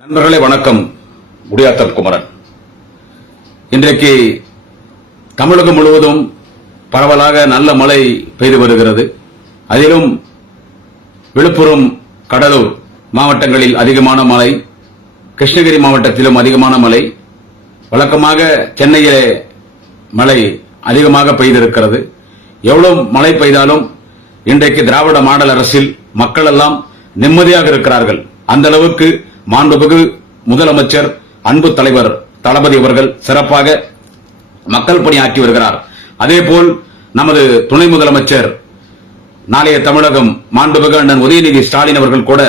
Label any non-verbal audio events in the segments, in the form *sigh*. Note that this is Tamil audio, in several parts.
நண்பர்களே வணக்கம். முடியாத்தன் குமரன். இன்றைக்கு தமிழகம் முழுவதும் பரவலாக நல்ல மழை பெய்து வருகிறது. அதிலும் விழுப்புரம் கடலூர் மாவட்டங்களில் அதிகமான மழை கிருஷ்ணகிரி மாவட்டத்திலும் அதிகமான மழை. வழக்கமாக சென்னையிலே மழை அதிகமாக பெய்திருக்கிறது. எவ்வளவு மழை பெய்தாலும் இன்றைக்கு திராவிட மாடல் அரசில் மக்கள் எல்லாம் நிம்மதியாக இருக்கிறார்கள். அந்த அளவுக்கு மாண்புமிகு முதலமைச்சர் அன்பு தலைவர் தளபதி அவர்கள் சிறப்பாக மக்கள் பணியாற்றி வருகிறார். அதேபோல் நமது துணை முதலமைச்சர் நாளைய தமிழகம் மாண்புமிகு அண்ணன் உதயநிதி ஸ்டாலின் அவர்கள் கூட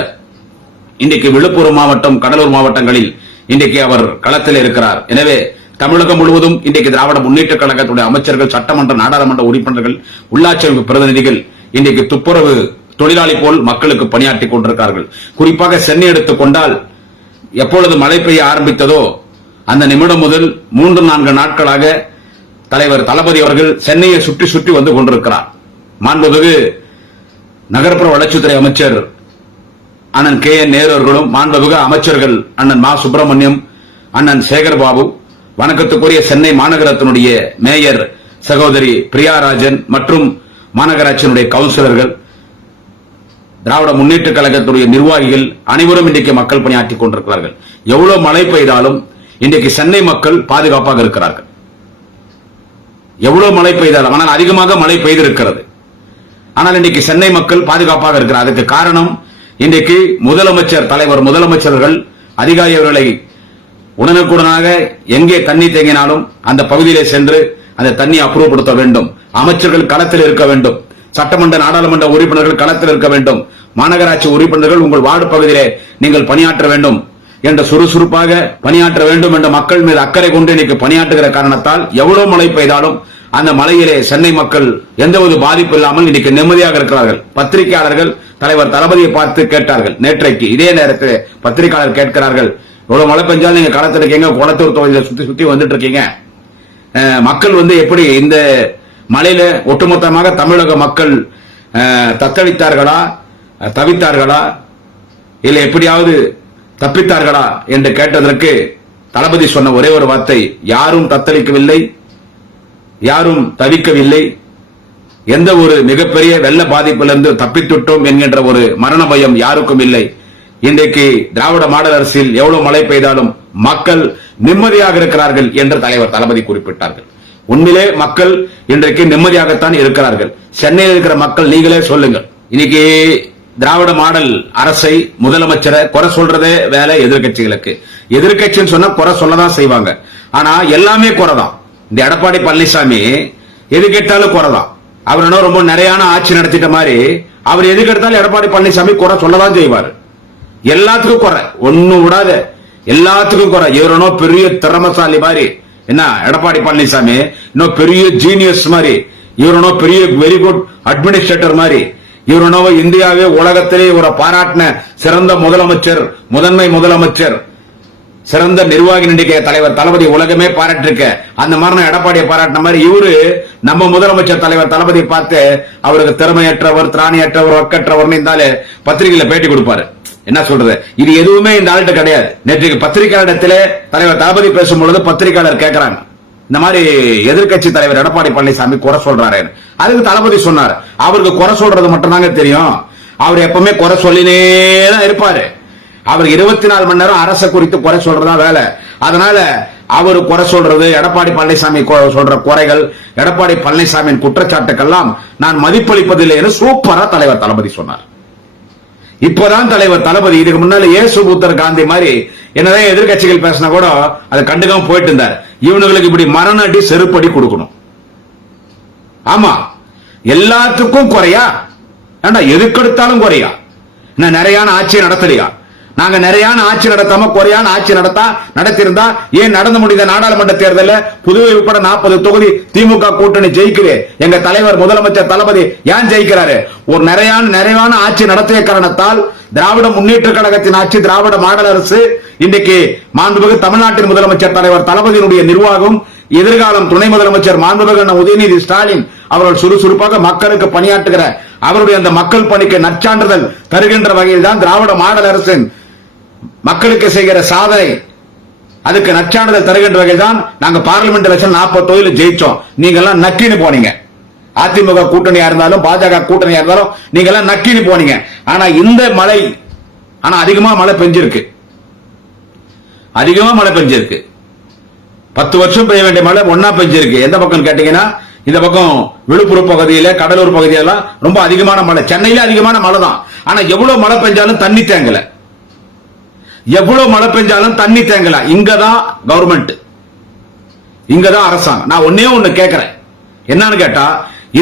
இன்றைக்கு விழுப்புரம் மாவட்டம் கடலூர் மாவட்டங்களில் இன்றைக்கு அவர் களத்தில் இருக்கிறார். எனவே தமிழகம் முழுவதும் இன்றைக்கு திராவிட முன்னேற்ற கழகத்துடைய அமைச்சர்கள் சட்டமன்ற நாடாளுமன்ற உறுப்பினர்கள் உள்ளாட்சி அமைப்பு பிரதிநிதிகள் இன்றைக்கு துப்புரவு தொழிலாளி போல் மக்களுக்கு பணியாற்றிக் கொண்டிருக்கார்கள். குறிப்பாக சென்னை எடுத்துக் கொண்டால் எப்பொழுது மழை பெய்ய ஆரம்பித்ததோ அந்த நிமிடம் முதல் மூன்று நான்கு நாட்களாக தலைவர் தளபதி அவர்கள் சென்னையை சுற்றி சுற்றி வந்து கொண்டிருக்கிறார். மாண்புமிகு நகர்ப்புற வளர்ச்சித்துறை அமைச்சர் அண்ணன் கே என் நேரு அவர்களும் மாண்புமிகு அமைச்சர்கள் அண்ணன் மா சுப்பிரமணியம் அண்ணன் சேகர் பாபு வணக்கத்துக்குரிய சென்னை மாநகரத்தினுடைய மேயர் சகோதரி பிரியாராஜன் மற்றும் மாநகராட்சியினுடைய கவுன்சிலர்கள் திராவிட முன்னேற்ற கழகத்துடைய நிர்வாகிகள் அனைவரும் இன்றைக்கு மக்கள் பணியாற்றிக் கொண்டிருக்கிறார்கள். எவ்வளவு மழை பெய்தாலும் இன்றைக்கு சென்னை மக்கள் பாதுகாப்பாக இருக்கிறார்கள். எவ்வளவு மழை பெய்தாலும் ஆனால் அதிகமாக மழை பெய்திருக்கிறது. ஆனால் இன்றைக்கு சென்னை மக்கள் பாதுகாப்பாக இருக்கிறார். அதுக்கு காரணம் இன்றைக்கு முதலமைச்சர் தலைவர் முதலமைச்சர்கள் அதிகாரிகளை உடனுக்குடனாக எங்கே தண்ணி தேங்கினாலும் அந்த பகுதியிலே சென்று அந்த தண்ணி அப்புறப்படுத்த வேண்டும். அமைச்சர்கள் களத்தில் இருக்க வேண்டும். சட்டமன்ற நாடாளுமன்ற உறுப்பினர்கள் களத்தில் இருக்க வேண்டும். மாநகராட்சி உறுப்பினர்கள் உங்கள் வார்டு பகுதியிலே நீங்கள் பணியாற்ற வேண்டும் என்ற சுறுசுறுப்பாக பணியாற்ற வேண்டும் என்ற மக்கள் மீது அக்கறை கொண்டு இன்னைக்கு பணியாற்றுகிற காரணத்தால் எவ்வளவு மழை பெய்தாலும் அந்த மலையிலே சென்னை மக்கள் எந்த ஒரு பாதிப்பு இல்லாமல் இன்னைக்கு நிம்மதியாக இருக்கிறார்கள். பத்திரிகையாளர்கள் தலைவர் தளபதியை பார்த்து கேட்டார்கள். நேற்றைக்கு இதே நேரத்தில் பத்திரிகையாளர் கேட்கிறார்கள் இவ்வளவு மழை பெஞ்சாலும் நீங்க களத்தில் இருக்கீங்க குளத்தூர் தொகுதியில சுத்தி சுத்தி வந்துட்டு இருக்கீங்க மக்கள் வந்து எப்படி இந்த மழையில ஒட்டுமொத்தமாக தமிழக மக்கள் தத்தளித்தார்களா? தவித்தார்களா? இல்ல எப்படியாவது தப்பித்தார்களா என்று கேட்டதற்கு தளபதி சொன்ன ஒரே ஒரு வார்த்தை யாரும் தத்தளிக்கவில்லை யாரும் தவிக்கவில்லை. எந்த ஒரு மிகப்பெரிய வெள்ள பாதிப்பிலிருந்து தப்பித்துட்டோம் என்கின்ற ஒரு மரண பயம் யாருக்கும் இல்லை. இன்றைக்கு திராவிட மாடல் அரசில் எவ்வளவு மழை பெய்தாலும் மக்கள் நிம்மதியாக இருக்கிறார்கள் என்று தலைவர் தளபதி குறிப்பிட்டார்கள். உண்மையிலே மக்கள் இன்றைக்கு நிம்மதியாகத்தான் இருக்கிறார்கள். சென்னையில் இருக்கிற மக்கள் நீங்களே சொல்லுங்கள். இன்னைக்கு திராவிட மாடல் அரசை முதலமைச்சரை குறை சொல்றதே வேலை எதிர்க்கட்சிகளுக்கு. எதிர்க்கட்சின்னு சொன்னா குறை சொல்லதான் செய்வாங்க. ஆனா எல்லாமே குறைதான். இந்த எடப்பாடி பழனிசாமி எது கேட்டாலும் குறைதான். அவர் என்ன ரொம்ப நிறையான ஆட்சி நடத்திட்ட மாதிரி அவர் எது கேட்டாலும் எடப்பாடி பழனிசாமி குறை சொல்லதான் செய்வார். எல்லாத்துக்கும் குறை. ஒன்னும் விடாத. எல்லாத்துக்கும் குறை. இவரனோ பெரிய திறமசாலி மாதிரி. என்ன எடப்பாடி பழனிசாமி இன்னும் பெரிய ஜீனியஸ் மாதிரி இவரனோ பெரிய வெரி குட் அட்மினிஸ்ட்ரேட்டர் மாதிரி இவரனோ இந்தியாவே உலகத்திலே இவரை பாராட்டின சிறந்த முதலமைச்சர் முதன்மை முதலமைச்சர் சிறந்த நிர்வாகி நடிக்க தலைவர் தளபதி உலகமே பாராட்டிருக்க அந்த மாதிரி எடப்பாடியை பாராட்டின மாதிரி இவரு நம்ம முதலமைச்சர் தலைவர் தளபதி பார்த்து அவருக்கு திறமையற்றவர் திராணியற்றவர் ஒக்கற்றவர்னு இருந்தாலே பத்திரிகையில பேட்டி கொடுப்பாரு. என்ன சொல்றது? இது எதுவுமே இந்த ஆள்கிட்ட கிடையாது. நேற்றைக்கு பத்திரிகையாளரிடத்திலே தலைவர் தளபதி பேசும் பொழுது பத்திரிகையாளர் கேட்கிறாங்க இந்த மாதிரி எதிர்க்கட்சி தலைவர் எடப்பாடி பழனிசாமி குறை சொல்றாரு அதுக்கு தளபதி சொன்னார். அவருக்கு குறை சொல்றது மட்டும்தாங்க தெரியும். அவர் எப்பவுமே குறை சொல்லினே தான் இருப்பாரு. அவர் இருபத்தி நாலு மணி நேரம் அரசை குறித்து குறை சொல்றதா வேலை. அதனால அவர் குறை சொல்றது எடப்பாடி பழனிசாமி சொல்ற குறைகள் எடப்பாடி பழனிசாமியின் குற்றச்சாட்டுக்கெல்லாம் நான் மதிப்பளிப்பதில்லை என்று சூப்பரா தலைவர் தளபதி சொன்னார். இப்பதான் தலைவர் தளபதி இதுக்கு முன்னால ஏசு புத்தர் காந்தி மாதிரி என்னதான் எதிர்க்கட்சிகள் பேசினா கூட அதை கண்டுக்காம போயிட்டு இருந்தார். இவனுங்களுக்கு இப்படி மரண அடி செருப்படி கொடுக்கணும். ஆமா. எல்லாத்துக்கும் குறையா? ஏண்டா எதுக்கெடுத்தாலும் குறையா? என்ன நிறையான ஆட்சியை நடத்தலையா? நாங்க நிறையான ஆட்சி நடத்தாம குறையான ஆட்சி நடத்தா நடத்திருந்தா ஏன் நடந்து முடிந்த நாடாளுமன்ற தேர்தலில் புதுவை உட்பட நாற்பது தொகுதி திமுக கூட்டணி ஜெயிக்குது. எங்க தலைவர் முதலமைச்சர் தளபதி ஏன் ஜெயிக்கிறாரு? ஒரு நிறையான நிறைவான ஆட்சி நடத்திய காரணத்தால் திராவிட முன்னேற்ற கழகத்தின் ஆட்சி திராவிட மாடல் அரசு இன்றைக்கு மாண்புமிகு தமிழ்நாட்டின் முதலமைச்சர் தலைவர் தளபதியினுடைய நிர்வாகம் எதிர்காலம் துணை முதலமைச்சர் மாண்புமிகு உதயநிதி ஸ்டாலின் அவர்கள் சுறுசுறுப்பாக மக்களுக்கு பணியாற்றுகிற அவருடைய அந்த மக்கள் பணிக்கு நற்சான்றிதழ் தருகின்ற வகையில் தான் திராவிட மாடல் அரசின் மக்களுக்கு செய்கிற சாதனை. அதுக்கு நச்சான்றிதழ் தருகின்ற வகையில் தான் நாங்க பார்லிமெண்ட் எலெக்ஷன் நாற்பது தொகுதியில் ஜெயிச்சோம். நீங்க எல்லாம் நக்கின்னு போனீங்க. அதிமுக கூட்டணியா இருந்தாலும் பாஜக கூட்டணியா இருந்தாலும் நீங்க எல்லாம் நக்கின்னு போனீங்க. ஆனா இந்த மழை ஆனா அதிகமா மழை பெஞ்சிருக்கு. அதிகமா மழை பெஞ்சிருக்கு. பத்து வருஷம் பெய்ய வேண்டிய மழை ஒன்னா பெஞ்சிருக்கு. எந்த பக்கம் கேட்டீங்கன்னா இந்த பக்கம் விழுப்புரம் பகுதியில கடலூர் பகுதியெல்லாம் ரொம்ப அதிகமான மழை. சென்னையில அதிகமான மழை தான் ஆனா எவ்வளவு மழை பெஞ்சாலும் தண்ணி தேங்கலை. எவ்வளவு மழை பெஞ்சாலும் தண்ணி தேங்கல. இங்கதான் கவர்மெண்ட் இங்கதான் அரசாங்கம். நான் ஒன்னே ஒண்ணு கேட்கிறேன் என்னன்னு கேட்டா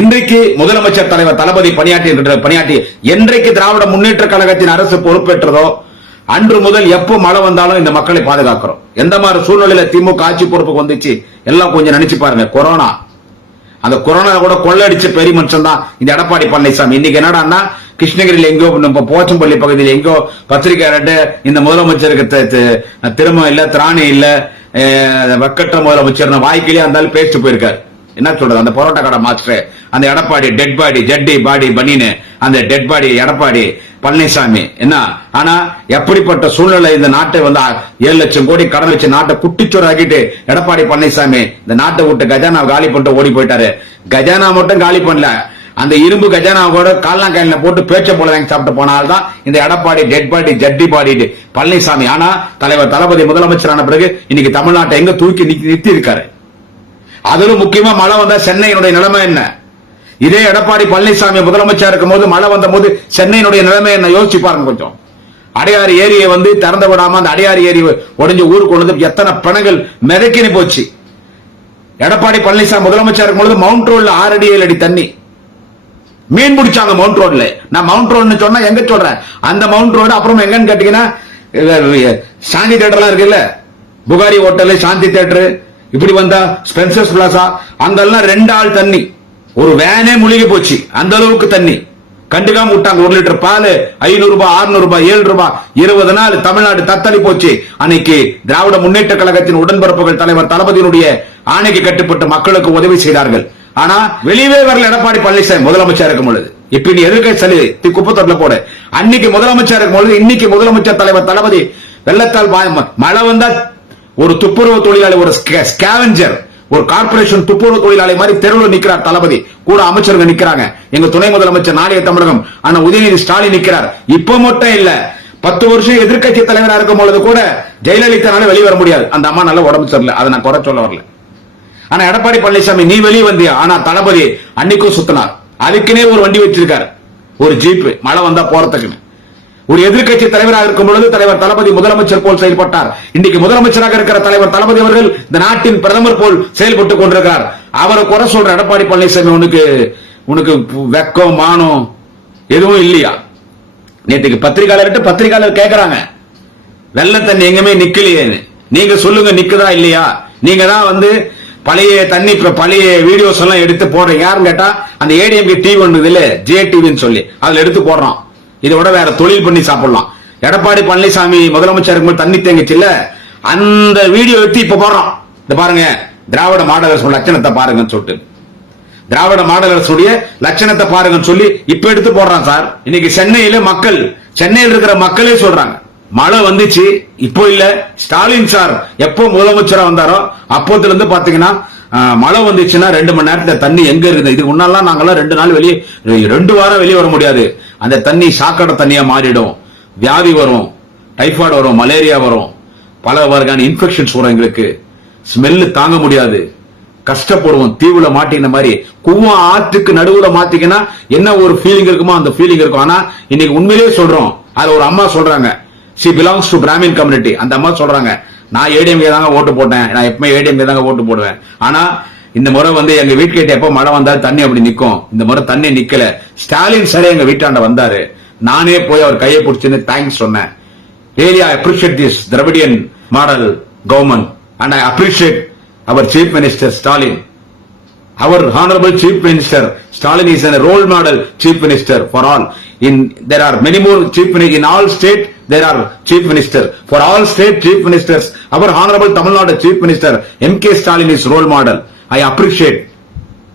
இன்றைக்கு முதலமைச்சர் தலைவர் தளபதி பணியாற்றி பணியாற்றி என்றைக்கு திராவிட முன்னேற்ற கழகத்தின் அரசு பொறுப்பேற்றதோ அன்று முதல் எப்போ மழை வந்தாலும் இந்த மக்களை பாதுகாக்கிறோம். எந்த மாதிரி சூழ்நிலையில திமுக ஆட்சி பொறுப்புக்கு வந்துச்சு எல்லாம் கொஞ்சம் நினைச்சு பாருங்க. கொரோனா. அந்த கொரோனா கூட கொள்ளடிச்ச பெரிய மனுஷன் தான் இந்த எடப்பாடி பழனிசாமி. இன்னைக்கு என்னடான்னா கிருஷ்ணகிரியில் எங்கோ நம்ம போச்சம்பள்ளி பகுதியில் எங்கோ பத்திரிகையாளர்கிட்ட இந்த முதலமைச்சருக்கு திறமை இல்ல திராணி இல்ல அஹ், முதலமைச்சர் வாய்க்கிலே அந்த பேசிட்டு போயிருக்காரு. என்ன சொல்றது? அந்த பரோட்டா கடை மாஸ்டர் அந்த எடப்பாடி டெட் பாடி ஜட்டி பாடி பனின்னு அந்த டெட் பாடி எடப்பாடி பழனிசாமி என்ன? ஆனா எப்படிப்பட்ட சூழ்நிலை இந்த நாட்டை வந்து ஏழு லட்சம் கோடி கடன் வச்சு நாட்டை குட்டிச்சோறு ஆக்கிட்டு எடப்பாடி பழனிசாமி இந்த நாட்டை விட்டு கஜானா காலி பண்ணிட்டு ஓடி போயிட்டாரு. கஜானா மட்டும் காலி பண்ணல. அந்த இரும்பு கஜானா கூட கால்நாக்காயில போட்டு பேச்ச போல வாங்கி சாப்பிட்டு போனால்தான் இந்த எடப்பாடி டெட் பாடி ஜட்டி பாடி பழனிசாமி. ஆனா தலைவர் தளபதி முதலமைச்சரான பிறகு இன்னைக்கு தமிழ்நாட்டை எங்க தூக்கி நிறுத்தி நிறுத்தி இருக்காரு அதிலும் முக்கியமா மழை வந்தா சென்னையினுடைய நிலைமை என்ன? இதே எடப்பாடி பழனிசாமி முதலமைச்சர் இருக்கும் போது மழை வந்த போது சென்னையினுடைய நிலைமை என்ன? யோசிச்சு பாருங்க கொஞ்சம். அடையாறு ஏரியை வந்து திறந்து விடாம அந்த அடையாறு ஏரி உடைஞ்சு ஊருக்கு கொண்டு வந்து எத்தனை பிணங்கள் மிதக்கினு போச்சு. எடப்பாடி பழனிசாமி முதலமைச்சர் இருக்கும் பொழுது மவுண்ட் ரோட்ல ஆறு அடி ஏழு அடி தண்ணி. மீன் பிடிச்சாங்க மவுண்ட் ரோட்ல நான் மவுண்ட் ரோடுன்னு சொன்னா எங்க சொல்றேன்? அந்த மவுண்ட் ரோடு அப்புறம் எங்கன்னு கேட்டீங்கன்னா சாந்தி தேட்டர்லாம் இருக்குல்ல? புகாரி ஹோட்டலு சாந்தி தேட்டரு இப்படி வந்தா ஸ்பென்சர்ஸ் பிளாசா அங்கெல்லாம் ரெண்டு ஆள் தண்ணி. ஒரு வேனே முழுகி போச்சு. அந்த அளவுக்கு தண்ணி. கண்டுக்காம விட்டாங்க. ஒரு லிட்டர் பால் ஐநூறு ரூபாய் அறுநூறு ரூபாய் ஏழு ரூபாய் இருபது நாள் தமிழ்நாடு தத்தளி போச்சு. அன்னைக்கு திராவிட முன்னேற்ற கழகத்தின் உடன்பிறப்புகள் தலைவர் தளபதியினுடைய ஆணைக்கு கட்டுப்பட்டு மக்களுக்கு உதவி செய்தார்கள். ஆனா வெளியவே வரல எடப்பாடி பழனிசாமி முதலமைச்சர் இருக்கும் பொழுது. இப்ப நீ எதிர்கட்சி தி குப்பத்தொட்டில போடு. அன்னைக்கு முதலமைச்சர் இருக்கும் பொழுது இன்னைக்கு முதலமைச்சர் தலைவர் தளபதி வெள்ளத்தால் மழை வந்தா ஒரு துப்புரவு தொழிலாளி ஒரு ஸ்கேவஞ்சர் ஒரு கார்ப்பரேஷன் துப்புரவு தொழிலாளி மாதிரி தெருவில் நிக்கிறார் தளபதி. கூட அமைச்சர்கள் நிக்கிறாங்க. எங்க துணை முதலமைச்சர் நாளைய தமிழகம் ஆனா உதயநிதி ஸ்டாலின் நிக்கிறார். இப்ப மட்டும் இல்ல பத்து வருஷம் எதிர்க்கட்சி தலைவரா இருக்கும் பொழுது கூட ஜெயலலிதானால வெளியே வர முடியாது. அந்த அம்மா நல்ல உடம்பு சரியில்லை. அதை நான் குறை சொல்ல வரல. ஆனா எடப்பாடி பழனிசாமி நீ வெளியே வந்தியா? ஆனா தளபதி அன்னைக்கும் சுத்தினார். அதுக்குனே ஒரு வண்டி வச்சிருக்காரு. ஒரு ஜீப் மழை வந்தா போறதுக்குன்னு. ஒரு எதிர்க்கட்சி தலைவராக இருக்கும் பொழுது தலைவர் தளபதி முதலமைச்சர் போல் செயல்பட்டார். இன்னைக்கு முதலமைச்சராக இருக்கிற தலைவர் தளபதி அவர்கள் இந்த நாட்டின் பிரதமர் போல் செயல்பட்டுக் கொண்டிருக்கிறார். அவரை குறை சொல்ற எடப்பாடி பழனிசாமி உனக்கு உனக்கு வெக்கம் மானம் எதுவும் இல்லையா? நேற்றுக்கு பத்திரிகையாளர்கிட்ட பத்திரிகையாளர் கேட்கறாங்க வெள்ள தண்ணி எங்குமே நிக்கலையேன்னு. நீங்க சொல்லுங்க நிக்குதா இல்லையா? நீங்க தான் வந்து பழைய தண்ணி இப்ப பழைய வீடியோஸ் எல்லாம் எடுத்து போடுறீங்க யாருன்னு கேட்டா அந்த ஏடிஎம்கே டிவி ஒன்று இல்ல ஜே டிவின்னு சொல்லி. அதுல எடுத்து போடுறோம் இதை விட வேற தொழில் பண்ணி சாப்பிடலாம். எடப்பாடி பழனிசாமி முதலமைச்சர் இருக்கும்போது தண்ணி தேங்கிச்சு இல்ல அந்த வீடியோ எடுத்து இப்ப போடுறோம் இந்த பாருங்க திராவிட மாடல் அரசு லட்சணத்தை பாருங்கன்னு சொல்லிட்டு. திராவிட மாடல் அரசுடைய லட்சணத்தை பாருங்கன்னு சொல்லி இப்ப எடுத்து போடுறான் சார். இன்னைக்கு சென்னையில மக்கள் சென்னையில் இருக்கிற மக்களே சொல்றாங்க. மழை வந்துச்சு இப்போ இல்ல. ஸ்டாலின் சார் எப்போ முதலமைச்சரா வந்தாரோ அப்போதுல இருந்து பாத்தீங்கன்னா மழை வந்துச்சுன்னா ரெண்டு மணி நேரத்துல தண்ணி எங்க இருக்குது? இதுக்கு முன்னாலாம் நாங்கெல்லாம் ரெண்டு நாள் வெளியே ரெண்டு வாரம் வெளியே வர முடியாது. அந்த தண்ணி சாக்கடை தண்ணியா மாறிடும். வியாதி வரும் டைஃபாய்டு வரும் மலேரியா வரும். பல வகையான இன்ஃபெக்ஷன்ஸ் வரும் எங்களுக்கு. ஸ்மெல்லு தாங்க முடியாது. கஷ்டப்படுவோம் தீவுல மாட்டின மாதிரி. குவம் ஆற்றுக்கு நடுவுல மாட்டிங்கன்னா என்ன ஒரு ஃபீலிங் இருக்குமோ அந்த ஃபீலிங் இருக்கும். ஆனா இன்னைக்கு உண்மையிலேயே சொல்றோம். அது ஒரு அம்மா சொல்றாங்க. She belongs to Brahmin community அந்த அம்மா சொல்றாங்க நான் ஏடிஎம்கே தாங்க ஓட்டு போட்டேன் நான் எப்பவுமே ஏடிஎம்கே தாங்க ஓட்டு போடுவேன் ஆனா இந்த முறை வந்து எங்க வீட்டுக்கிட்ட எப்போ மழை வந்தாலும் தண்ணி அப்படி நிற்கும் இந்த முறை தண்ணி நிக்கல ஸ்டாலின் சாரே எங்க வீட்டாண்ட வந்தாரு நானே போய் அவர் கையை பிடிச்சின்னு தேங்க்ஸ் சொன்னேன் really I appreciate this Dravidian model government and I appreciate our chief minister Stalin our honourable chief minister Stalin is an role model chief minister for all in there are many more chief in all state there are Chief Minister. For all state Chief Ministers, our Honorable Tamil Nadu Chief Minister M.K. Stalin is role model. I appreciate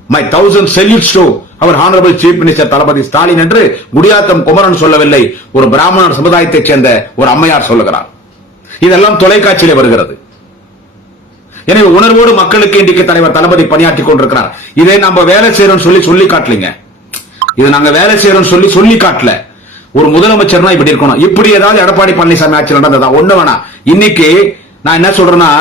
my thousand salutes to our honourable chief minister Thalapathy Stalin என்று குடியாத்தம் குமரன் சொல்லவில்லை ஒரு பிராமணர் சமுதாயத்தைச் சேர்ந்த ஒரு அம்மையார் சொல்லுகிறார் இதெல்லாம் தொலைக்காட்சியிலே வருகிறது எனவே உணர்வோடு மக்களுக்கு இன்றைக்கு தலைவர் தளபதி பணியாற்றி கொண்டிருக்கிறார் இதை நம்ம வேலை செய்யறோம் சொல்லி சொல்லி காட்டலீங்க இது நாங்க வேலை செய்யறோம் சொல்லி சொல்லி காட்டல ஒரு முதலமைச்சர்னா இப்படி இருக்கணும். இப்படி ஏதாவது எடப்பாடி பழனிசாமி ஆட்சி நடந்ததா? ஒண்ணு வேணாம் இன்னைக்கு நான் என்ன சொல்றேன்னா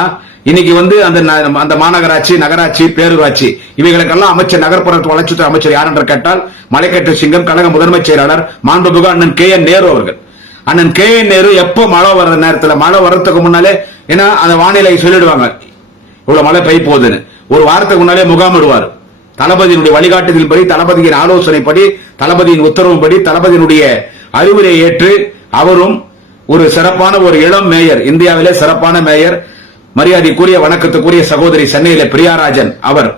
இன்னைக்கு வந்து அந்த அந்த மாநகராட்சி நகராட்சி பேரூராட்சி இவைகளுக்கெல்லாம் அமைச்சர் நகர்ப்புற வளர்ச்சித்துறை அமைச்சர் யார் என்று கேட்டால் மலைக்கட்டு சிங்கம் கழக முதன்மை செயலாளர் மாண்புமிகு அண்ணன் கே என் நேரு அவர்கள். அண்ணன் கே என் நேரு எப்போ மழை வர்ற நேரத்துல மழை வர்றதுக்கு முன்னாலே ஏன்னா அந்த வானிலை சொல்லிடுவாங்க. இவ்வளவு மழை பெய்ய போகுதுன்னு. ஒரு வாரத்துக்கு முன்னாலே முகாமிடுவார் தளபதியினுடைய வழிகாட்டுதலின்படி தளபதியின் ஆலோசனைப்படி தளபதியின் உத்தரவுப்படி தளபதியினுடைய அறிவுரை ஏற்று அவரும் ஒரு சிறப்பான ஒரு இளம் மேயர் இந்தியாவிலே சிறப்பான மேயர் மரியாதைக்குரிய வணக்கத்துக்குரிய சகோதரி சென்னையில பிரியாராஜன் அவர்.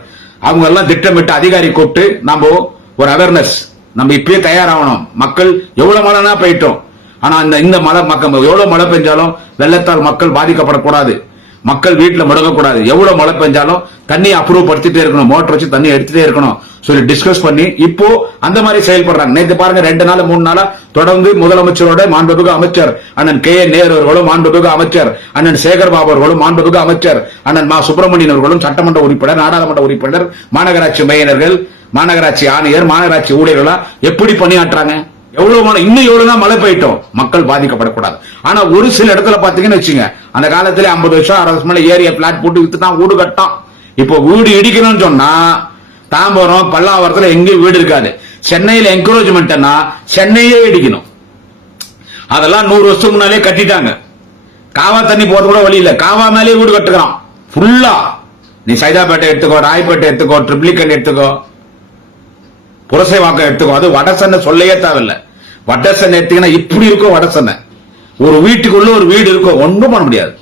அவங்க எல்லாம் திட்டமிட்டு அதிகாரி கூப்பிட்டு நம்ம ஒரு அவேர்னஸ் நம்ம இப்பயே தயாராகணும். மக்கள் எவ்வளவு மழைனா போயிட்டோம். ஆனா இந்த இந்த மழை மக்கள் எவ்வளவு மழை பெஞ்சாலும் வெள்ளத்தால் மக்கள் பாதிக்கப்படக்கூடாது. மக்கள் வீட்டில் முடங்கக்கூடாது. எவ்வளவு மழை பெஞ்சாலும் தண்ணி அப்ரூவ் படுத்திட்டே இருக்கணும். மோட்டர் வச்சு தண்ணி எடுத்துட்டே இருக்கணும். சொல்லி டிஸ்கஸ் பண்ணி இப்போ அந்த மாதிரி செயல்படுறாங்க. நேற்று பாருங்க ரெண்டு நாள் மூணு நாளா தொடர்ந்து முதலமைச்சரோட மாண்புமிகு அமைச்சர் அண்ணன் கே என் நேரு அவர்களும் மாண்புமிகு அமைச்சர் அண்ணன் சேகர் பாபு அவர்களும் மாண்புமிகு அமைச்சர் அண்ணன் மா சுப்பிரமணியன் அவர்களும் சட்டமன்ற உறுப்பினர் நாடாளுமன்ற உறுப்பினர் மாநகராட்சி மேயர்கள் மாநகராட்சி ஆணையர் மாநகராட்சி ஊழியர்களா எப்படி பணியாற்றுறாங்க? எவ்வளவு மழை இன்னும் எவ்வளவு தான் மழை போயிட்டோம் மக்கள் பாதிக்கப்படக்கூடாது. ஆனா ஒரு சில இடத்துல பாத்தீங்கன்னு வச்சுங்க அந்த காலத்துல 50 வருஷம் அறுபது வருஷம் மேல ஏரியா பிளாட் போட்டு வித்து தான் வீடு கட்டான் இப்போ வீடு இடிக்கணும்னு சொன்னா தாம்பரம் பல்லாவரத்துல எங்கேயும் வீடு இருக்காது. சென்னையில என்கரேஜ்மெண்ட்னா சென்னையே இடிக்கணும். அதெல்லாம் நூறு வருஷம் முன்னாலே கட்டிட்டாங்க. காவா தண்ணி போறது கூட வழி இல்ல. காவா மேலே வீடு கட்டுக்கிறான். ஃபுல்லா நீ சைதாப்பேட்டை எடுத்துக்கோ ராய்பேட்டை எடுத்துக்கோ ட்ரிப்ளிகன் எடுத்துக்கோ புரசைவாக்கம் எடுத்துக்கோ அது வடசென்னை சொல்லவே தேவையில்ல. வடசென்னை எடுத்தீங்கன்னா இப்படி இருக்கும் வடசென்னை. ஒரு வீட்டுக்குள்ள ஒரு வீடு இருக்கும் ஒன்றும் பண்ண முடியாது.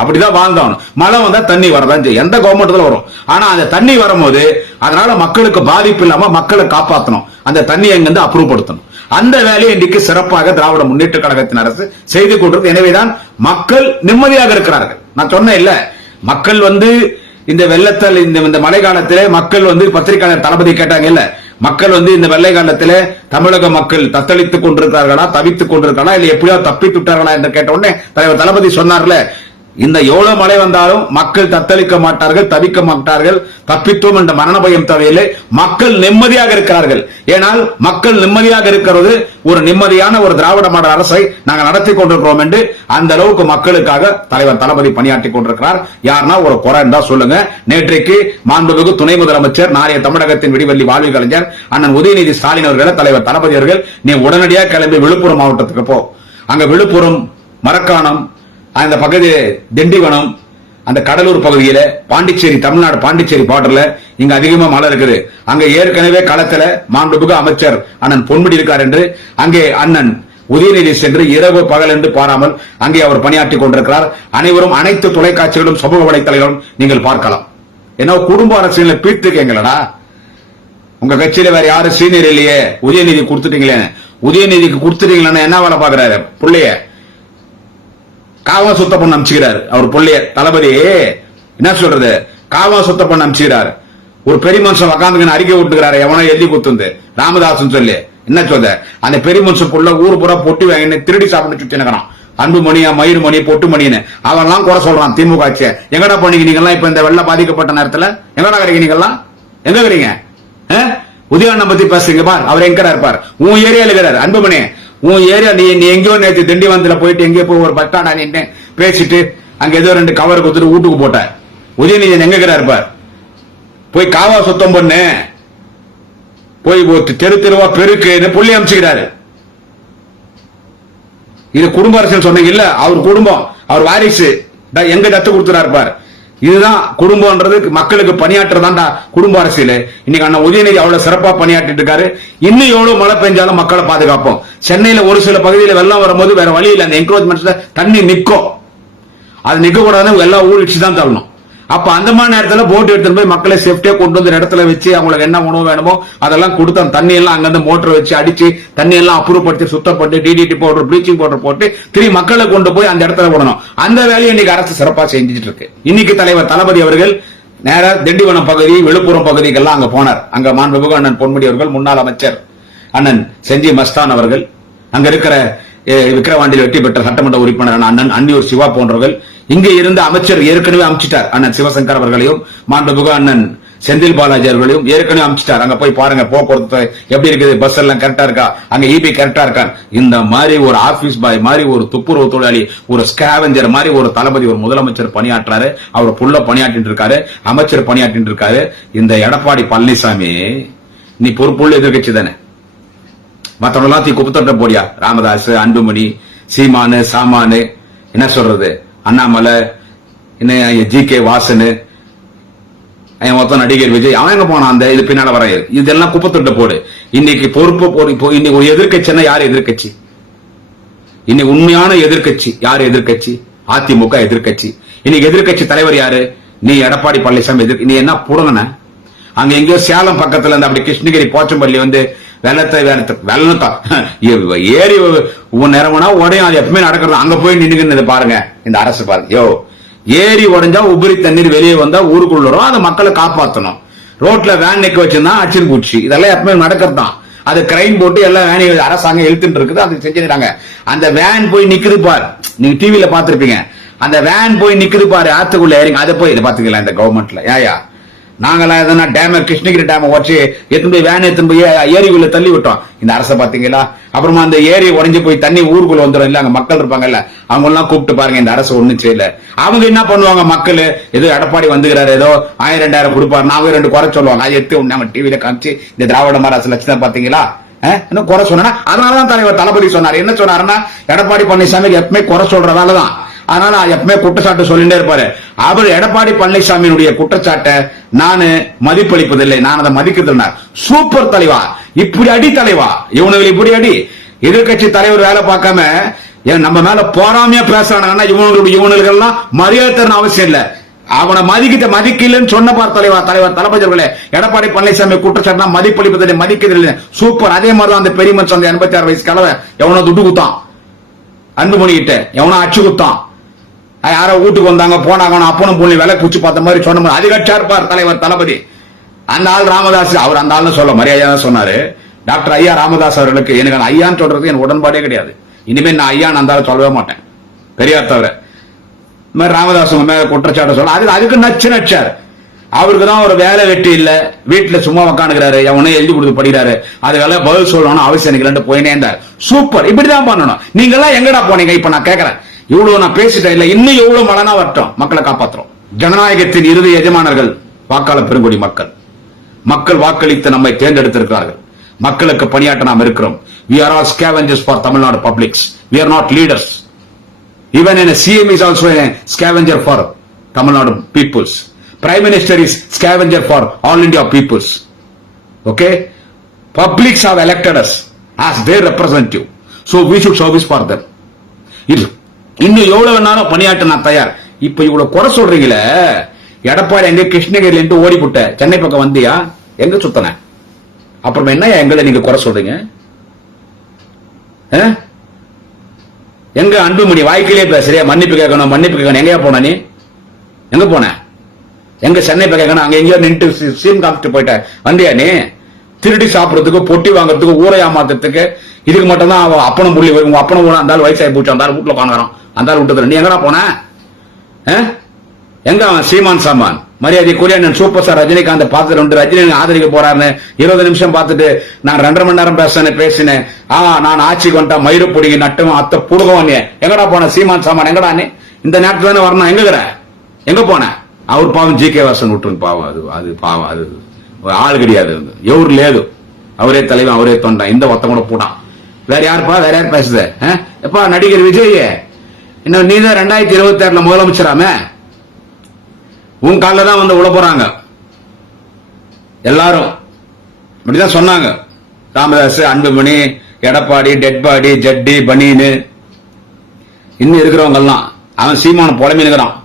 அப்படிதான் வாழ்ந்தாகணும். மழை வந்தா தண்ணி வரதான் செய்யும். எந்த கவர்மெண்ட்ல வரும்? ஆனா அந்த தண்ணி வரும்போது அதனால மக்களுக்கு பாதிப்பு இல்லாம மக்களை காப்பாற்றணும் அந்த தண்ணியை இங்கிருந்து அப்ரூவ் படுத்தணும் அந்த வேலையை இன்றைக்கு சிறப்பாக திராவிட முன்னேற்ற கழகத்தின் அரசு செய்து கொண்டிருக்கிறது. எனவேதான் மக்கள் நிம்மதியாக இருக்கிறார்கள். நான் சொன்னேன் இல்ல மக்கள் வந்து இந்த வெள்ளத்தால் இந்த இந்த மழை காலத்திலே மக்கள் வந்து பத்திரிகையாளர் தளபதி கேட்டாங்க இல்ல மக்கள் வந்து இந்த வெள்ளை காலத்தில் தமிழக மக்கள் தத்தளித்துக் கொண்டிருக்கிறார்களா தவித்துக் கொண்டிருக்காங்களா இல்ல எப்படியாவது தப்பித்து விட்டார்களா என்று கேட்ட உடனே தலைவர் தளபதி சொன்னார்ல இந்த எவ்வளவு மழை வந்தாலும் மக்கள் தத்தளிக்க மாட்டார்கள் தவிக்க மாட்டார்கள் தப்பித்தோம் என்ற மரண பயம் தேவையில்லை. மக்கள் நிம்மதியாக இருக்கிறார்கள். ஏனால் மக்கள் நிம்மதியாக இருக்கிறது ஒரு நிம்மதியான ஒரு திராவிட மாடல் அரசை நாங்கள் நடத்தி கொண்டிருக்கிறோம் என்று அந்த அளவுக்கு மக்களுக்காக தலைவர் தளபதி பணியாற்றி கொண்டிருக்கிறார். யாருன்னா ஒரு குறை இருந்தா சொல்லுங்க. நேற்றைக்கு மாண்புமிகு துணை முதலமைச்சர் நாளைய தமிழகத்தின் விடிவெள்ளி வாழ்வு கலைஞர் அண்ணன் உதயநிதி ஸ்டாலின் அவர்களை தலைவர் தளபதி அவர்கள் நீ உடனடியாக கிளம்பி விழுப்புரம் மாவட்டத்துக்கு போ. அங்க விழுப்புரம் மரக்காணம் அந்த பகுதி திண்டிவனம் அந்த கடலூர் பகுதியில பாண்டிச்சேரி தமிழ்நாடு பாண்டிச்சேரி பார்டர்ல இங்க அதிகமா மழை இருக்குது. அங்க ஏற்கனவே களத்துல மாண்புமிகு அமைச்சர் அண்ணன் பொன்முடி இருக்கார் என்று அங்கே அண்ணன் உதயநிதி சென்று இரவு பகல் என்று பாராமல் அங்கே அவர் பணியாற்றி கொண்டிருக்கிறார். அனைவரும் அனைத்து தொலைக்காட்சிகளும் சமூக வலைத்தளங்களும் நீங்கள் பார்க்கலாம். ஏன்னா குடும்ப அரசியல பீர்த்துக்கீங்களடா உங்க கட்சியில வேற யாரும் சீனியர் இல்லையே. உதயநிதி கொடுத்துட்டீங்களே உதயநிதிக்கு கொடுத்துட்டீங்களா என்ன வேலை பாக்குறாரு பிள்ளைய. காவா சுத்தம் பண்ண அமிச்சுக்கிறார். அவர் பிள்ளைய தளபதி என்ன சொல்றது? காவா சுத்தம் பண்ண அமிச்சுக்கிறார். ஒரு பெரிய மனுஷன் உக்காந்துக்கு அறிக்கை விட்டுக்கிறாரு எவனோ எழுதி குத்துந்து ராமதாசன் சொல்லி. என்ன சொல்ற? அந்த பெரிய மனுஷன் புள்ள ஊர் பூரா பொட்டி வாங்கி திருடி சாப்பிட்டு சுத்தி நினைக்கிறான் அன்புமணியா மயிர்மணி பொட்டுமணின்னு அவன்லாம் குறை சொல்றான் திமுக ஆட்சியை. எங்கடா பண்ணீங்க நீங்கெல்லாம் இப்ப இந்த வெள்ள பாதிக்கப்பட்ட நேரத்துல? எங்கடா கிடைக்க நீங்கெல்லாம் எங்க இருக்கிறீங்க? உதயண்ணன் பத்தி பேசுறீங்க பார். அவர் எங்கடா இருப்பார்? உன் ஏரியால இருக்கிறார். அன்புமணி உன் ஏரியா நீ நீ எங்கேயோ நேற்று திண்டிவனத்தில் போயிட்டு எங்கேயோ போய் ஒரு பஸ் ஸ்டாண்டா நின்று பேசிட்டு அங்கே ஏதோ ரெண்டு கவர் கொடுத்துட்டு வீட்டுக்கு போட்ட உதயநிதி எங்க இருக்கிறார் இருப்பார் போய் காவா சுத்தம் பண்ணு. போய் தெரு தெருவா பெருக்குன்னு புள்ளி அமைச்சுக்கிறாரு இது குடும்ப அரசியல் சொன்னீங்க இல்ல அவர் குடும்பம் அவர் வாரிசு. எங்க தத்து கொடுத்துறாரு பார். இதுதான் குடும்பம்ன்றது மக்களுக்கு பணியாற்றுறதாண்டா குடும்ப அரசியல். இன்னைக்கு அண்ணன் உதயநிதி அவ்வளவு சிறப்பா பணியாற்றிட்டு இருக்காரு. இன்னும் எவ்வளவு மழை பெஞ்சாலும் மக்களை பாதுகாப்போம். சென்னையில ஒரு சில பகுதியில வெள்ளம் வரும்போது வேற வழி இல்லை அந்த என்க்ரோச்மெண்ட்ல தண்ணி நிற்கும் அது நிற்க கூடாதுன்னு எல்லா ஊழிச்சு தான் தள்ளணும். அப்ப அந்த மாதிரி நேரத்துல போட் எடுத்துட்டு போய் மக்களை சேஃப்டியா கொண்டு வந்து இடத்துல வச்சு அவங்களுக்கு என்ன உணவு வேணுமோ அதெல்லாம் கொடுத்து அந்த தண்ணி எல்லாம் அங்கிருந்து மோட்டர் வச்சு அடிச்சு தண்ணி எல்லாம் அப்ரூவ் படுத்தி சுத்தம் பண்ணி டிடிடி பவுடர் ப்ளீச்சிங் பவுடர் போட்டு திரும்பி மக்களை கொண்டு போய் அந்த இடத்துல விடணும் அந்த வேலையை இன்னைக்கு அரசு சிறப்பா செஞ்சுட்டு இருக்கு. இன்னைக்கு தலைவர் தளபதி அவர்கள் நேரா திண்டிவனம் பகுதி விழுப்புரம் பகுதிக்கெல்லாம் அங்க போனார். அங்க மாண்புமிகு அண்ணன் பொன்முடி அவர்கள் முன்னாள் அமைச்சர் அண்ணன் செஞ்சி மஸ்தான் அவர்கள் அங்க இருக்கிற விக்கிரவாண்டியில் வெற்றி பெற்ற சட்டமன்ற உறுப்பினர் அண்ணன் அன்னியூர் சிவா போன்றவர்கள் இங்கே இருந்த அமைச்சர் ஏற்கனவே அமைச்சிட்டார். அண்ணன் சிவசங்கர் அவர்களையும் மாண்புமிகு அண்ணன் செந்தில் பாலாஜி அவர்களையும் ஏற்கனவே அமைச்சிட்டார். அங்க போய் பாருங்க போக்குவரத்து எப்படி இருக்குது பஸ் எல்லாம் கரெக்டா இருக்கா? அங்க இபி கரெக்டா இருக்கா? இந்த மாதிரி ஒரு ஆபீஸ் பாய் மாதிரி ஒரு துப்புரவு தொழிலாளி ஒரு ஸ்கேவஞ்சர் மாதிரி ஒரு தளபதி ஒரு முதலமைச்சர் பணியாற்றாரு. அவர் புள்ள பணியாற்றிட்டு இருக்காரு. அமைச்சர் பணியாற்றிட்டு இருக்காரு. இந்த எடப்பாடி பழனிசாமி நீ பொறுப்புள்ள எதிர்கட்சி தானே? மற்றவங்க எல்லாத்தையும் குப்பத்தட்ட போடியா? ராமதாஸ் அன்புமணி சீமானு சாமானு என்ன சொல்றது? அண்ணாமலை என்ன ஜி கே வாசனு என் மொத்தம் நடிகர் விஜய் அவன் எங்க போனான் அந்த இது பின்னால வர இதெல்லாம் குப்பத்தொட்ட போடு. இன்னைக்கு பொறுப்பு இப்போ இன்னைக்கு ஒரு எதிர்கட்சின்னா யார் எதிர்க்கட்சி? இன்னைக்கு உண்மையான எதிர்க்கட்சி யார் எதிர்கட்சி அதிமுக எதிர்க்கட்சி. இன்னைக்கு எதிர்க்கட்சி தலைவர் யாரு? நீ எடப்பாடி பழனிசாமி எதிர் நீ என்ன புடுங்கன அங்க எங்கேயோ சேலம் பக்கத்துல இருந்து அப்படி கிருஷ்ணகிரி போச்சம்பள்ளி வந்து வெள்ளத்தை வெள்ளத்தை. வெள்ளத்தா *laughs* ஏறி உன் நிறவனா உடையும் அது எப்பவுமே நடக்கிறது. அங்க போய் நின்னுக்குன்னு பாருங்க இந்த அரசு பாருங்க. யோ ஏரி உடைஞ்சா உபரி தண்ணீர் வெளியே வந்தா ஊருக்குள்ள வரும் அதை மக்களை காப்பாத்தணும். ரோட்ல வேன் நிக்க வச்சிருந்தா அச்சின் பூச்சி. இதெல்லாம் எப்பவுமே நடக்கிறது தான் அது கிரைம் போட்டு எல்லாம் வேனையும் அரசாங்கம் எழுத்துட்டு இருக்குது அது செஞ்சுட்டாங்க அந்த வேன் போய் நிக்குது பார். நீங்க டிவியில பாத்திருப்பீங்க அந்த வேன் போய் நிக்குது பாரு ஆத்துக்குள்ள ஏறிங்க. அதை போய் இதை பாத்துக்கலாம் இந்த கவர்மெண்ட்ல ஏயா நாங்களாம் எதனா டேம கிருஷ்ணகிரி டேமை உடச்சு எடுத்துன்னு போய் வேன் எடுத்துன்னு போய் ஏரிக்குள்ள தள்ளி விட்டோம். இந்த அரசை பாத்தீங்களா? அப்புறமா அந்த ஏரி உடஞ்சி போய் தண்ணி ஊருக்குள்ள வந்துடும் இல்ல அங்க மக்கள் இருப்பாங்கல்ல அவங்க எல்லாம் கூப்பிட்டு பாருங்க இந்த அரசு ஒண்ணும் செய்யல. அவங்க என்ன பண்ணுவாங்க மக்கள்? ஏதோ எடப்பாடி வந்துகிறாரு ஏதோ ஆயிரம் ரெண்டாயிரம் கொடுப்பாரு நாங்க ரெண்டு குறை சொல்லுவாங்க. அதை எடுத்து நம்ம டிவியில காமிச்சு இந்த திராவிட மாராசு லட்சணம் பாத்தீங்களா? இன்னும் குறை சொன்னா அதனாலதான் தலைவர் தளபதி சொன்னார். என்ன சொன்னாருன்னா எடப்பாடி பழனிசாமி எப்பவுமே குறை சொல்றதாலதான். அதனால எப்பவுமே குற்றச்சாட்டு சொல்லிட்டே இருப்பாரு. அவர் எடப்பாடி பழனிசாமியினுடைய குற்றச்சாட்டை நானு மதிப்பளிப்பதில்லை. நான் அதை மதிக்கிறதுனா சூப்பர் தலைவா. இப்படி அடி தலைவா. இவனுகள் இப்படி அடி. எதிர்க்கட்சி தலைவர் வேலை பார்க்காம ஏன் நம்ம மேல போராமையா பேசுறானுங்கன்னா இவனுடைய இவனுக்கெல்லாம் மரியாதை தரணும் அவசியம் இல்ல. அவனை மதிக்கிட்ட மதிக்கலன்னு சொன்ன பார் தலைவா தலைவர் தளபதி எடப்பாடி பழனிசாமி குற்றச்சாட்டுனா மதிப்பளிப்பதில்லை மதிக்கிறதில்லை சூப்பர். அதே மாதிரி தான் அந்த பெரிய மனுஷன் அந்த எண்பத்தி ஆறு வயசு கலவை. எவனோ துட்டு குத்தான். அன்புமணி கிட்ட எவனோ அச்சு குத்தான். யாரோ வீட்டுக்கு வந்தாங்க போனாங்க அப்பனும் பொண்ணு விலை குச்சி பார்த்த மாதிரி சொன்ன மாதிரி அதிகட்சா இருப்பார் தலைவர் தளபதி. அந்த ஆள் ராமதாஸ் அவர் அந்த ஆள்னு சொல்ல மரியாதை தான் சொன்னாரு. டாக்டர் ஐயா ராமதாஸ் அவர்களுக்கு எனக்கு ஐயான்னு சொல்றது எனக்கு உடன்பாடே கிடையாது. இனிமேல் நான் ஐயான்னு அந்த சொல்லவே மாட்டேன். பெரியார் தவிர. இந்த மாதிரி ராமதாஸ் உங்க மேல குற்றச்சாட்டு சொல்ல அதுக்கு அதுக்கு நச்சு நச்சார். அவருக்கு தான் ஒரு வேலை வெட்டி இல்ல. வீட்டுல சும்மா உக்காந்துக்கிறாரு எவனே எழுதி கொடுத்து படிக்கிறாரு. அதுக்கெல்லாம் பதில் சொல்லணும்னு அவசியம் எனக்கு ரெண்டு போயினே இருந்தார். சூப்பர் இப்படிதான் பண்ணணும். நீங்க எல்லாம் எங்கடா போனீங்க? இப்ப நான் கேட்கறேன் இவ்வளவு நான் பேசிட்டேன் இல்ல இன்னும் எவ்வளவு மலனா வரட்டும் மக்களை காப்பாத்துறோம் ஜனநாயகத்தின் இறுதி எஜமானர்கள் வாக்காள பெருங்குடி மக்கள் மக்கள் வாக்களித்து நம்மை தேர்ந்தெடுத்திருக்கிறார்கள் மக்களுக்கு பணியாற்ற நாம் இருக்கிறோம் we are all scavengers for Tamil Nadu publics we are not leaders even N CM is also scavenger for Tamil Nadu peoples prime minister is scavenger for all India peoples okay publics how elected us as their representative so we should service for them it இன்னும் எவ்வளவு வேணாலும் பணியாற்ற நான் தயார்? இப்ப இவ்வளவு குறை சொல்றீங்களே. எடப்பாடி எங்க கிருஷ்ணகிரில இருந்து ஓடி புட்ட சென்னை பக்கம் வந்தியா? எங்க சுத்தன? அப்புறம் என்ன எங்களை நீங்க குறை சொல்றீங்க? ஆ? எங்க அன்புமணி வாய்க்கிலே பேசுறியா? மன்னிப்பு கேட்கணும் மன்னிப்பு கேட்கணும். எங்கயா போன நீ? எங்க போன? எங்க சென்னை பக்கம் கேட்கணும் அங்க எங்கேயோ நின்று சீன் காமிட்டு போயிட்ட. வந்தியா நீ? திருடி சாப்பிட்றதுக்கு பொட்டி வாங்குறதுக்கு ஊரை ஏமாத்துறதுக்கு இதுக்கு மட்டும் தான் அவன் அப்பனும் புள்ளி உங்க அப்பனும் போன அந்தாலும் வயசாகி போச்சு அந்தாலும் வீட்டில் உட்காந்துறான் அந்த ஆள் நீ எங்கடா போன? ஆ? எங்க அவன்? சீமான் சாமான். மரியாதை நான் சூப்பர் ஸ்டார் ரஜினிகாந்த் பார்த்துட்டு ரெண்டு ரஜினி ஆதரிக்க போறாருன்னு இருபது நிமிஷம் பார்த்துட்டு நான் ரெண்டரை மணி நேரம் பேசினேன் பேசினேன். ஆ நான் ஆட்சிக்கு வந்துட்டேன் மயிறு பிடிங்கி நட்டும் அத்தை புடுகவும் நீ எங்கடா போன சீமான் சாமான்? எங்கடா நீ இந்த நேரத்துல தானே வரணும். எங்க இருக்கிற? எங்க போன? அவர் பாவம் ஜி கே வாசன் விட்டுருங்க. பாவம் அது அது பாவம் அது ஆள் கிடையாது எவரு லேது. அவரே தலைவன் அவரே தொண்டா. இந்த ஒத்த கூட போட்டான். வேற யாருப்பா? வேற யார் பேசுது? எப்பா நடிகர் விஜய்? இன்னும் நீ தான் ரெண்டாயிரத்தி இருபத்தி ஆறுல முதலமைச்சராமே? உன் காலில் தான் வந்து விட போறாங்க. எல்லாரும். அப்படிதான் சொன்னாங்க. ராமதாஸ் அன்புமணி எடப்பாடி டெட்பாடி ஜட்டி பனீனு. இன்னும் இருக்கிறவங்க எல்லாம் அவன் சீமான இருக்கிறான்.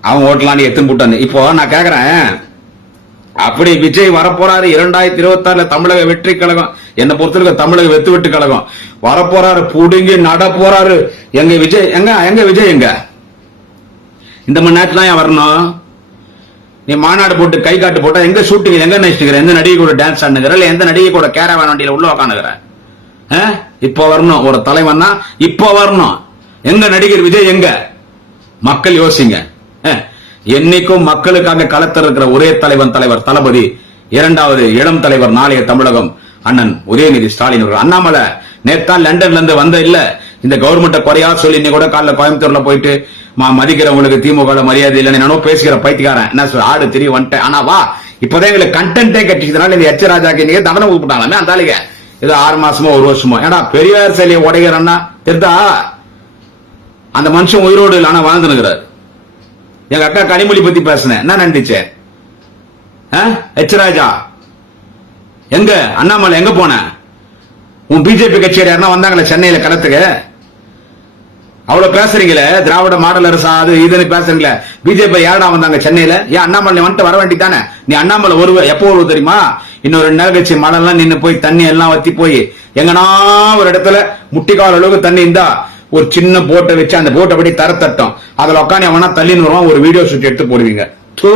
அவன் ஓட்டலான்னு எத்தனை போட்டான்னு. இப்போ நான் கேட்குறேன் அப்படி விஜய் வரப்போறாரு இரண்டாயிரத்தி இருபத்தி ஆறுல தமிழக வெற்றி கழகம். என்ன பொறுத்தவரைக்கும் தமிழக வெத்து வெட்டு கழகம். வரப்போறாரு புடுங்கி நட போறாரு எங்க விஜய் எங்க எங்க விஜய் எங்க? இந்த மணி நேரத்துல ஏன் வரணும்? நீ மாநாடு போட்டு கை காட்டு போட்டா எங்க ஷூட்டிங் எங்க நினைச்சுக்கிற எந்த நடிகை கூட டான்ஸ் ஆடுனுங்கிற இல்ல எந்த நடிகை கூட கேரவான் வண்டியில உள்ள உக்காந்துக்கிற? ஆ? வரணும் ஒரு தலைவன்னா இப்போ வரணும். எங்க நடிகர் விஜய் எங்க? மக்கள் யோசிங்க. என்னைக்கும் மக்களுக்காக களத்தில் இருக்கிற ஒரே தலைவன் தலைவர் தளபதி இரண்டாவது இளம் தலைவர் நாளைய தமிழகம் அண்ணன் உதயநிதி ஸ்டாலின் அவர்கள். அண்ணாமலை நேத்தான் லண்டன்ல இருந்து வந்த இல்ல. இந்த கவர்மெண்ட்டை குறையா சொல்லி இன்னைக்கு கூட காலைல கோயம்புத்தூர்ல போயிட்டு மா- மதிக்கிறவங்களுக்கு திமுக மரியாதை இல்லை நானும் பேசுகிற பைத்தியக்காரன். என்ன சொல்ற ஆடு தெரிய வந்துட்டேன். ஆனா வா இப்பதான் எங்களுக்கு கண்டென்ட்டே கட்டிச்சதுனால இந்த எச் ராஜாக்கு நீங்க தண்டனை அந்த ஆளுங்க. ஏதோ ஆறு மாசமோ ஒரு வருஷமோ. ஏன்னா பெரியார் சிலையை உடைகிறன்னா தெரிதா? அந்த மனுஷன் உயிரோடு இல்ல ஆனா வாழ்ந்துனுங்கிறார் எங்க அக்கா கனிமொழி பத்தி பேசினேன். என்ன நண்டிச்சே எச் ராஜா? எங்க? அண்ணாமலை எங்க போன? உன் பிஜேபி கட்சியார் யாருன்னா வந்தாங்களே சென்னையில களத்துக்கு? அவ்வளவு பேசுறீங்களே திராவிட மாடல் அரசா அது இதுன்னு பேசுறீங்களே. பிஜேபி யாரா வந்தாங்க சென்னையில? ஏன் அண்ணாமலை வந்துட்டு வர வேண்டியதானே நீ அண்ணாமலை ஒரு எப்போ வருவ தெரியுமா? இன்னொரு ரெண்டு நாள் கட்சி மழைலாம் நின்னு போய் தண்ணி எல்லாம் வத்தி போய் எங்கன்னா ஒரு இடத்துல முட்டிக்கால் அளவுக்கு தண்ணி இருந்தா ஒரு சின்ன போட்டை வச்சு அந்த போட்டை படி தர தட்டும். அதுல உட்காந்து எவனா தள்ளின்னு வருவான் ஒரு வீடியோ ஷூட் எடுத்து போடுவீங்க. தூ.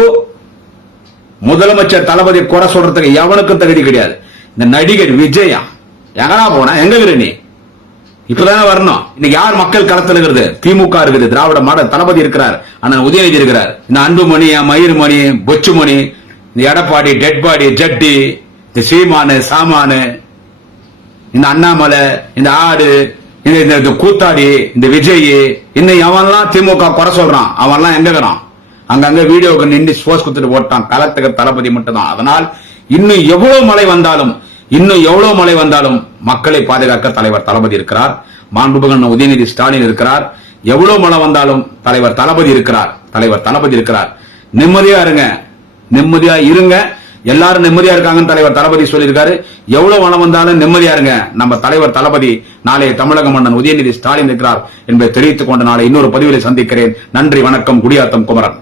முதலமைச்சர் தளபதி குறை சொல்றதுக்கு எவனுக்கும் தகுதி கிடையாது. இந்த நடிகர் விஜயா எங்கடா போனா? எங்க இருக்கிற நீ? இப்பதானே வரணும். இன்னைக்கு யார் மக்கள் களத்தில் இருக்கிறது? திமுக இருக்குது திராவிட மாடல் தளபதி இருக்கிறார். அண்ணன் உதயநிதி இருக்கிறார். இந்த அன்புமணி மயிர்மணி பொச்சுமணி இந்த எடப்பாடி டெட் பாடி ஜட்டி இந்த சீமானு சாமானு இந்த அண்ணாமலை இந்த ஆடு இந்த இந்த- கூத்தாடி இந்த விஜய் இன்னும் எவன்லாம் திமுக குறை சொல்றான்? அவன்லாம் எங்க இருக்கிறான்? அங்கங்க வீடியோக்கு நின்று போஸ் கொடுத்துட்டு போட்டான். களத்துக்கு தளபதி மட்டும்தான். அதனால் இன்னும் எவ்வளவு மழை வந்தாலும் இன்னும் எவ்வளவு மழை வந்தாலும் மக்களை பாதுகாக்க தலைவர் தளபதி இருக்கிறார். மாண்புமிகு உதயநிதி ஸ்டாலின் இருக்கிறார். எவ்வளவு மழை வந்தாலும் தலைவர் தளபதி இருக்கிறார். தலைவர் தளபதி இருக்கிறார். நிம்மதியா இருங்க. நிம்மதியா இருங்க. எல்லாரும் நிம்மதியா இருக்காங்கன்னு தலைவர் தளபதி சொல்லியிருக்காரு. எவ்வளவு மழை வந்தாலும் நிம்மதியா இருங்க. நம்ம தலைவர் தளபதி நாளைய தமிழக மன்னன் உதயநிதி ஸ்டாலின் இருக்கிறார் என்பதை தெரிவித்துக் கொண்டு நாளை இன்னொரு பதிவில் சந்திக்கிறேன். நன்றி வணக்கம் குடியாத்தம் குமரன்.